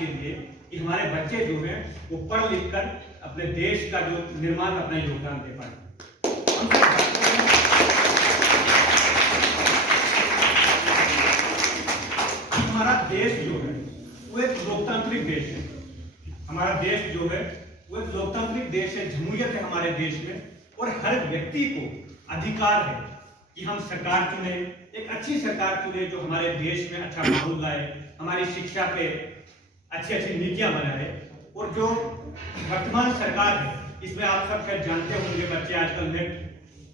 के लिए कि हमारे बच्चे जो हैं वो पढ़ लिख कर अपने देश का जो निर्माण अपना योगदान दे पाए। हमारा देश जो है वो एक लोकतांत्रिक देश है। हमारा देश जो है वो एक लोकतांत्रिक देश है, जमहूरियत है हमारे देश में, और हर व्यक्ति को अधिकार है कि हम सरकार चुने, एक अच्छी सरकार चुने जो हमारे देश में अच्छा माहौल लाए, हमारी शिक्षा पे अच्छी अच्छी नीतियां बनाए। और जो वर्तमान सरकार है इसमें आप सब शायद जानते होंगे, बच्चे आजकल नेट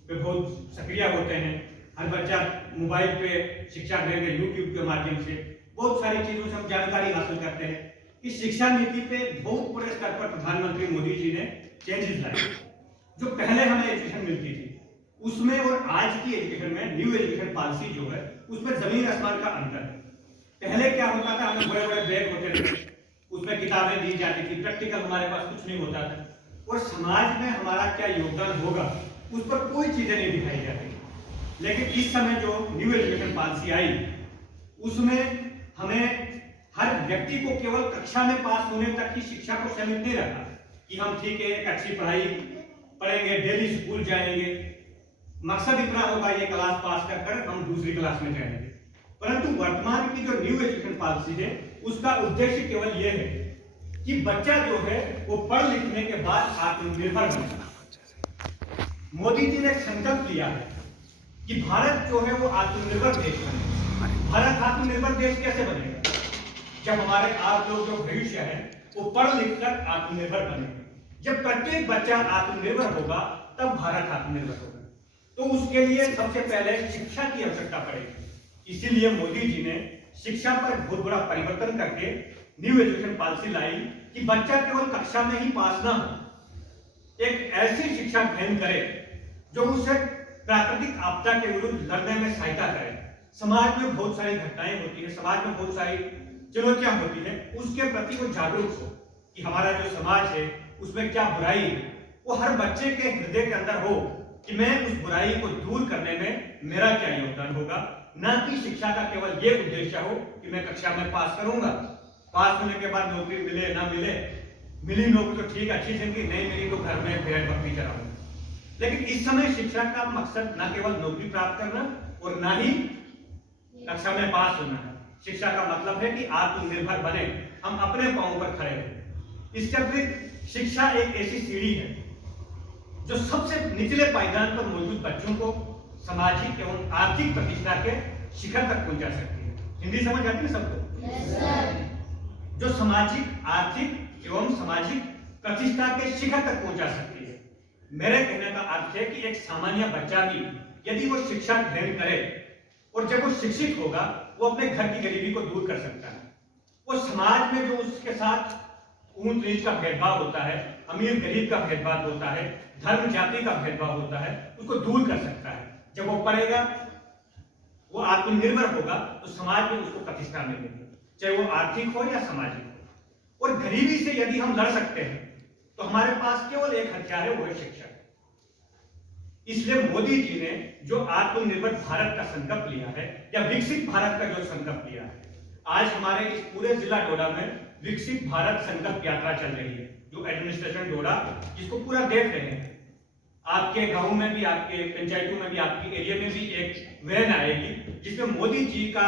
पे बहुत सक्रिय होते हैं, हर बच्चा मोबाइल पे शिक्षा ग्रहण के यूट्यूब के माध्यम से बहुत सारी चीजों से हम जानकारी हासिल करते हैं। इस शिक्षा नीति पे बहुत बड़े स्तर पर प्रधानमंत्री मोदी जी ने चेंजेस लाए। जो पहले हमें एजुकेशन मिलती थी उसमें और आज की एजुकेशन में, न्यू एजुकेशन पॉलिसी जो है उसमें जमीन आसमान का अंतर है। पहले क्या होता था, हमें बड़े बड़े बैग होते थे, उसमें किताबें दी जाती थी, प्रैक्टिकल हमारे पास कुछ नहीं होता था, और समाज में हमारा क्या योगदान होगा उस पर कोई चीजें नहीं दिखाई जाती। लेकिन इस समय जो न्यू एजुकेशन पॉलिसी आई उसमें हमें हर व्यक्ति को केवल कक्षा में पास होने तक की शिक्षा को सीमित नहीं रखा कि हम ठीक है एक अच्छी पढ़ाई पढ़ेंगे, डेली स्कूल जाएंगे, मकसद इतना होगा ये क्लास पास कर हम दूसरी क्लास में जाएंगे। परंतु वर्तमान की जो न्यू एजुकेशन पॉलिसी है उसका उद्देश्य केवल ये है कि बच्चा जो है वो पढ़ लिखने के बाद आत्मनिर्भर बने। मोदी जी ने संकल्प लिया है कि भारत जो है वो आत्मनिर्भर देश बने। भारत आत्मनिर्भर देश कैसे बनेगा? जब हमारे आप लोग जो भविष्य है वो पढ़ लिख कर आत्मनिर्भर बनेंगे। जब प्रत्येक बच्चा आत्मनिर्भर होगा तब भारत आत्मनिर्भर होगा। तो उसके लिए सबसे पहले शिक्षा की आवश्यकता पड़ेगी। इसीलिए मोदी जी ने शिक्षा पर बहुत बड़ा परिवर्तन करके न्यू एजुकेशन पॉलिसी लाई कि बच्चा केवल कक्षा में ही पास ना हो, एक ऐसी शिक्षा ग्रहण करे जो उसे प्राकृतिक आपदा के विरुद्ध लड़ने में सहायता करे। समाज में बहुत सारी घटनाएं होती है, समाज में बहुत सारी चुनौतियां होती है, उसके प्रति वो जागरूक हो कि हमारा जो समाज है उसमें क्या बुराई है, वो हर बच्चे के हृदय के अंदर हो कि मैं उस बुराई को दूर करने में मेरा क्या योगदान होगा। ना कि शिक्षा का केवल ये उद्देश्य हो कि मैं कक्षा में पास करूंगा, पास होने के बाद नौकरी मिले ना मिले, मिली नौकरी तो ठीक अच्छी जिंदगी, नहीं मिली तो घर में भेड़ बकरी चराऊंगा। लेकिन इस समय शिक्षा का मकसद न केवल नौकरी प्राप्त करना और ना ही कक्षा में पास होना है। शिक्षा का मतलब है कि आत्मनिर्भर बने, हम अपने पांवों पर खड़े हो। इसके अतिरिक्त शिक्षा एक ऐसी सीढ़ी है जो सबसे निचले पायदान पर मौजूद बच्चों को सामाजिक एवं आर्थिक प्रतिष्ठा के शिखर तक पहुंचा सकती है। हिंदी समझ आती है सबको? yes, जो सामाजिक, आर्थिक एवं सामाजिक प्रतिष्ठा के शिखर तक पहुंचा सकती है। मेरे कहने का अर्थ है कि एक सामान्य बच्चा भी यदि वो शिक्षा ग्रहण करे और जब वो शिक्षित होगा वो अपने घर की गरीबी को दूर कर सकता है। वो समाज में जो उसके साथ ऊंच नीच का भेदभाव होता है, अमीर गरीब का भेदभाव होता है, धर्म जाति का भेदभाव होता है, उसको दूर कर सकता है। जब वो पढ़ेगा, वो आत्मनिर्भर होगा तो समाज में उसको प्रतिष्ठा मिलेगी, चाहे वो आर्थिक हो या सामाजिक हो। और गरीबी से यदि हम लड़ सकते हैं तो हमारे पास केवल एक हथियार है, वो है शिक्षा। इसलिए मोदी जी ने जो आत्मनिर्भर भारत का संकल्प लिया है या विकसित भारत का जो संकल्प लिया है, आज हमारे इस पूरे जिला डोडा में विकसित भारत संकल्प यात्रा चल रही है, जो एडमिनिस्ट्रेशन डोडा जिसको पूरा देख रहे हैं। आपके गांव में भी, आपके पंचायतों में भी, आपके एरिया में भी एक वैन आएगी जिसमें मोदी जी का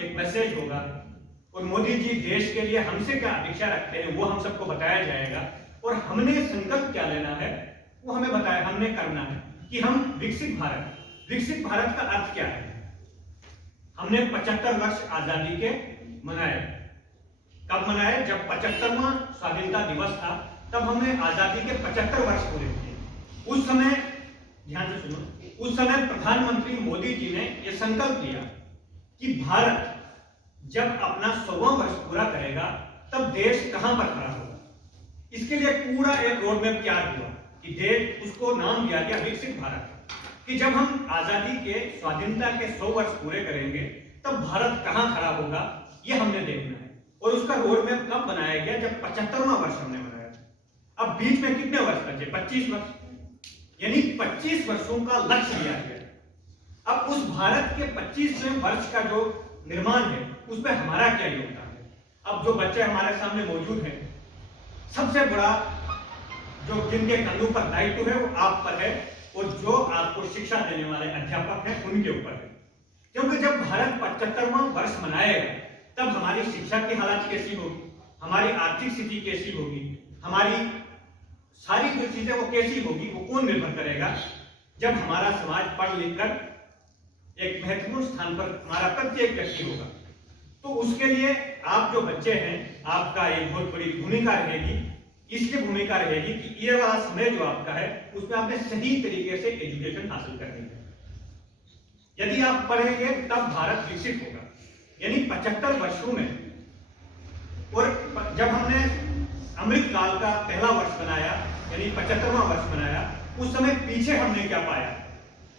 एक मैसेज होगा और मोदी जी देश के लिए हमसे क्या अपेक्षा रखते हैं वो हम सबको बताया जाएगा। और हमने संकल्प क्या लेना है वो हमें बताया, हमने करना है कि हम विकसित भारत का अर्थ क्या है। हमने 75 वर्ष आजादी के मनाए। कब मनाए? जब 75वां स्वाधीनता दिवस था, तब हमने आजादी के 75 वर्ष पूरे किए। उस समय, ध्यान से सुनो, उस समय प्रधानमंत्री मोदी जी ने यह संकल्प लिया कि भारत जब अपना 100वां वर्ष पूरा करेगा तब देश कहां पर खड़ा होगा। इसके लिए पूरा एक रोड मैप तैयार हुआ कि देश, उसको नाम दिया गया विकसित भारत, कि जब हम आजादी के स्वाधीनता के 100 वर्ष पूरे करेंगे तब भारत कहां खड़ा होगा, यह हमने देखना है। और उसका रोड मैप कब बनाया गया? जब 75वां वर्ष हमने मनाया। अब बीच में कितने वर्ष बचे? 25 वर्ष, यानी 25 वर्षों का लक्ष्य लिया गया। अब उस भारत के 25वें वर्ष का जो निर्माण है उसमें हमारा क्या योगदान है? अब जो बच्चे हमारे सामने मौजूद हैं, सबसे बड़ा जो जिनके कंधों पर दायित्व है वो आप पर है, और जो आपको शिक्षा देने वाले अध्यापक हैं उनके ऊपर है। क्योंकि जब भारत 75वां वर्ष मनाएगा तब हमारी शिक्षा की हालत कैसी होगी, हमारी आर्थिक स्थिति कैसी होगी, हमारी सारी जो चीजें वो कैसी होगी, वो कौन निर्भर करेगा। जब हमारा समाज पढ़ लिख कर एक महत्वपूर्ण स्थान पर हमारा प्रत्येक व्यक्ति होगा, तो उसके लिए आप जो बच्चे हैं, आपका एक बहुत बड़ी भूमिका रहेगी। इसलिए भूमिका रहेगी कि ये वाला समय जो आपका है उसमें आपने सही तरीके से एजुकेशन हासिल करनी है। यदि आप पढ़ेंगे तब भारत विकसित होगा। यानी 75 वर्षों में, और जब हमने अमृत काल का पहला वर्ष बनाया, यानी 75वां वर्ष बनाया, उस समय पीछे हमने क्या पाया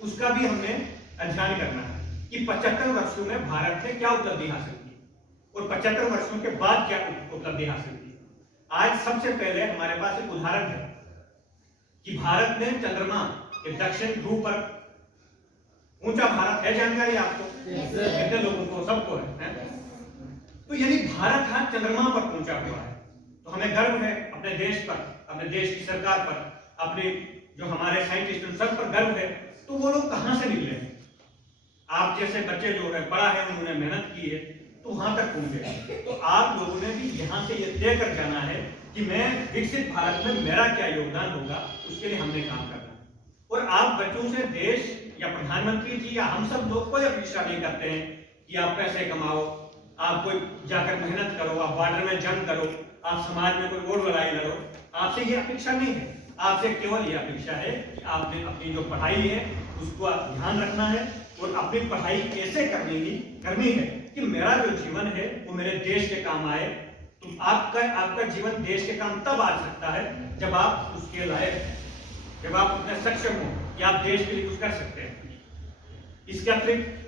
उसका भी हमने अध्ययन करना है कि 75 वर्षों में भारत ने क्या उपलब्धि हासिल की और 75 वर्षों के बाद क्या उपलब्धि हासिल की। आज सबसे पहले हमारे पास एक उदाहरण है कि भारत ने चंद्रमा के दक्षिण ध्रुव पर, ऊंचा भारत है, जानकारी आपको कितने लोगों को, सबको है? तो यानी भारत आज चंद्रमा पर पहुंचा हुआ है। तो हमें गर्व है अपने देश पर, अपने देश की सरकार पर, अपने जो हमारे साइंटिस्ट सब पर गर्व है। तो वो लोग कहां से निकले हैं? आप जैसे बच्चे जो है पढ़ा है, उन्होंने मेहनत की है तो वहां तक पहुंचे। तो आप लोगों ने भी यहाँ से ये तय कर जाना है कि मैं विकसित भारत में मेरा क्या योगदान होगा, उसके लिए हमने काम करना है। और आप बच्चों से देश या प्रधानमंत्री जी या हम सब लोग कोई अपेक्षा नहीं करते हैं कि आप पैसे कमाओ, आप कोई जाकर मेहनत करो, आप बॉर्डर में जंग करो, आप समाज में कोई वोट लड़ाई लड़ो। आपसे ये अपेक्षा नहीं है। आपसे केवल ये अपेक्षा है कि आपने अपनी जो पढ़ाई है उसको ध्यान रखना है और अपनी पढ़ाई कैसे करनी है कि मेरा जो जीवन है वो मेरे देश के काम आए। तो आपका जीवन देश के काम तब आ सकता है जब आप उसके लायक, जब आप उतने सक्षम हो कि आप देश के लिए कुछ कर सकते हैं। इसके अतिरिक्त